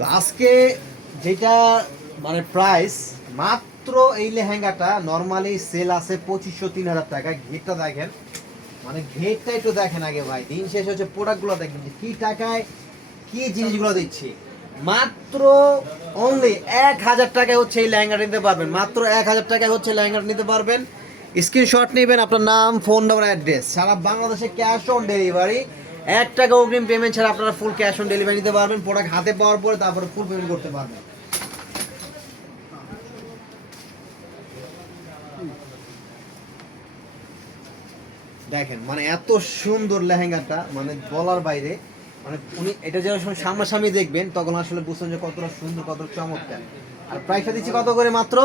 তো আজকে যেটা মানে প্রাইস মাত্র এই লেহেঙ্গাটা নর্মালি সেল আছে 2500-3000 টাকা। ঘেরটা দেখেন, মানে ঘেরটা একটু দেখেন আগে ভাই, দিন শেষ হচ্ছে প্রোডাক্টগুলো দেখেন যে কি টাকায় কি জিনিসগুলো দিচ্ছি। মাত্র অনলি 1000 টাকায় হচ্ছে এই লেহেঙ্গাটা নিতে পারবেন, মাত্র 1000 টাকায় হচ্ছে লেহেঙ্গাটা নিতে পারবেন। স্ক্রিনশট নেবেন, আপনার নাম, ফোন নাম্বার, অ্যাড্রেস, সারা বাংলাদেশে ক্যাশ অন ডেলিভারি। 1 টাকা অগ্রিম পেমেন্ট ছাড়া আপনারা ফুল ক্যাশ অন ডেলিভারি নিতে পারবেন। প্রোডাক্ট হাতে পাওয়ার পরে তারপরে ফুল পেমেন্ট করতে পারবেন। দেখেন মানে এত সুন্দর লেহেঙ্গাটা, মানে বলার বাইরে। মানে উনি এটা যখন সামনাসামনি দেখবেন তখন আসলে বুঝছেন যে কতটা সুন্দর, কতটা চমৎকার। আর প্রাইসটা দিচ্ছি কত করে? মাত্র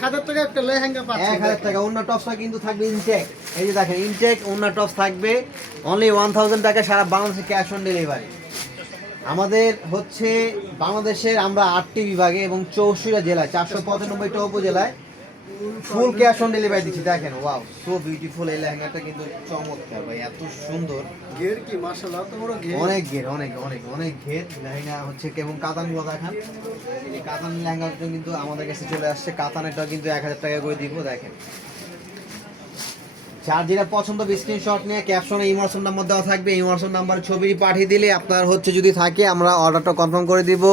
1000 টাকা একটা লেহেঙ্গা পাচ্ছেন। 1000 টাকা। ওন্না টপসটা কিন্তু থাকবে ইনটেক। এই যে দেখেন ইনটেক ওন্না টপস থাকবে অনলি 1000 টাকা, সারা বাংলাদেশে ক্যাশ অন ডেলিভারি। আমাদের হচ্ছে বাংলাদেশের আমরা 8টি বিভাগে এবং 64টা জেলায়, 495টা উপজেলায় ফুল ক্যাশ অন ডেলিভারি দিচ্ছি। দেখেন ওয়াও, সো বিউটিফুল। এই লেহেঙ্গাটা কিন্তু চমৎকার ভাই, এত সুন্দর। ঘের কি মাশাআল্লাহ, এত বড় ঘের। অনেক ঘের, অনেক অনেক অনেক ঘের লেহেঙ্গা হচ্ছে। এবং কাতানগুলো দেখান, এই কাতান লেহেঙ্গাটা কিন্তু আমাদের কাছে চলে আসছে। কাতানেরটা কিন্তু 1000 টাকা করে দিব। দেখেন, যার যেটা পছন্দ স্ক্রিনশট নিয়ে ক্যাপশনে ইমোশন নাম্বার দেওয়া থাকবে, ইমোশন নাম্বার ছবি পাঠিয়ে দিলে আপনার হচ্ছে যদি থাকে আমরা অর্ডারটা কনফার্ম করে দিব।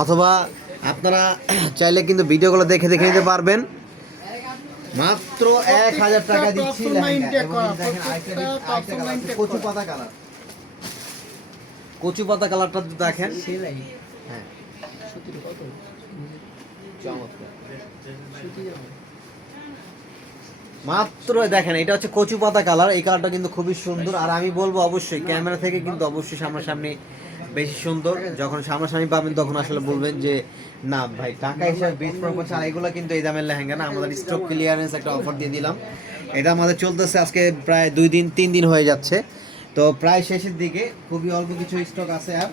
অথবা আপনারা চাইলে কিন্তু ভিডিওগুলো দেখে দেখে নিতে পারবেন। মাত্র 1000 টাকা দিচ্ছি লেহেঙ্গা। কচু পাতা কালার, কচু পাতা কালারটা দেখেন। হ্যাঁ, চমৎকার। মাত্র দেখেন, এটা হচ্ছে কচু পাতা কালার। এই কালারটা কিন্তু খুবই সুন্দর। আর আমি বলবো অবশ্যই ক্যামেরা থেকে কিন্তু অবশ্যই সামনাসামনি বেশি সুন্দর। যখন সামনাসামনি পাবেন তখন আসলে বলবেন যে না ভাই, টাকা হিসাবে বেশ করছে। আর এগুলো কিন্তু এই দামের লেহেঙ্গা না, আমাদের স্টক ক্লিয়ারেন্স একটা অফার দিয়ে দিলাম। এটা আমাদের চলতেছে আজকে প্রায় 2-3 দিন হয়ে যাচ্ছে। তো প্রায় শেষের দিকে, খুবই অল্প কিছু স্টক আছে। আর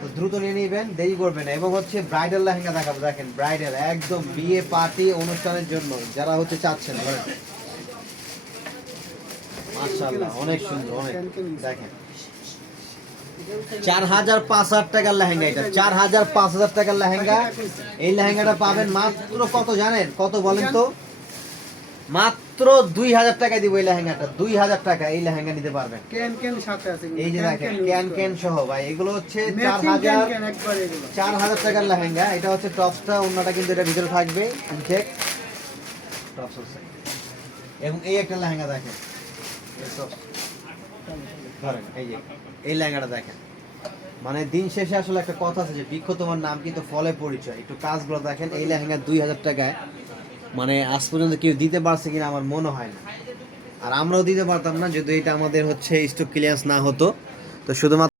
তো দ্রুত নিয়ে নেবেন, দেরি করবেন না। এবং হচ্ছে ব্রাইডাল লেহেঙ্গা দেখাবো। দেখেন ব্রাইডাল, একদম বিয়ে পার্টি অনুষ্ঠানের জন্য যারা হচ্ছে চাচ্ছেন। মাশাআল্লাহ, অনেক সুন্দর, অনেক। দেখেন 4000-5000 টাকার লেহেঙ্গা, এটা 4000-5000 টাকার লেহেঙ্গা। এই লেহেঙ্গাটা পাবেন মাত্র কত জানেন? কত বলেন তো? মাত্র 2000 টাকায় দিব এই লেহেঙ্গাটা। 2000 টাকা এই লেহেঙ্গা নিতে পারবেন। ক্যান ক্যান সাথে আছে। এই যে দেখেন ক্যান ক্যান সহ ভাই, এগুলো হচ্ছে 4000 টাকার লেহেঙ্গা। এটা হচ্ছে টপসটা, ওন্নাটা কিন্তু এটা ভিতরে থাকবে ইনটেক টপস আছে। এবং এই একটা লেহেঙ্গা দেখেন, ধরেন এই যে এই লেহেঙ্গাটা দেখেন। মানে দিন শেষে আসলে একটা কথা আছে যে বৃক্ষ তোমার নাম কিন্তু ফলে পরিচয়। একটু কাজগুলো দেখেন। এই লেহেঙ্গা 2000 টাকায় মানে আজ পর্যন্ত কেউ দিতে পারছে কিনা আমার মনে হয় না। আর আমরাও দিতে পারতাম না যদি এটা আমাদের হচ্ছে স্টক ক্লিয়ারেন্স না হতো। তো শুধুমাত্র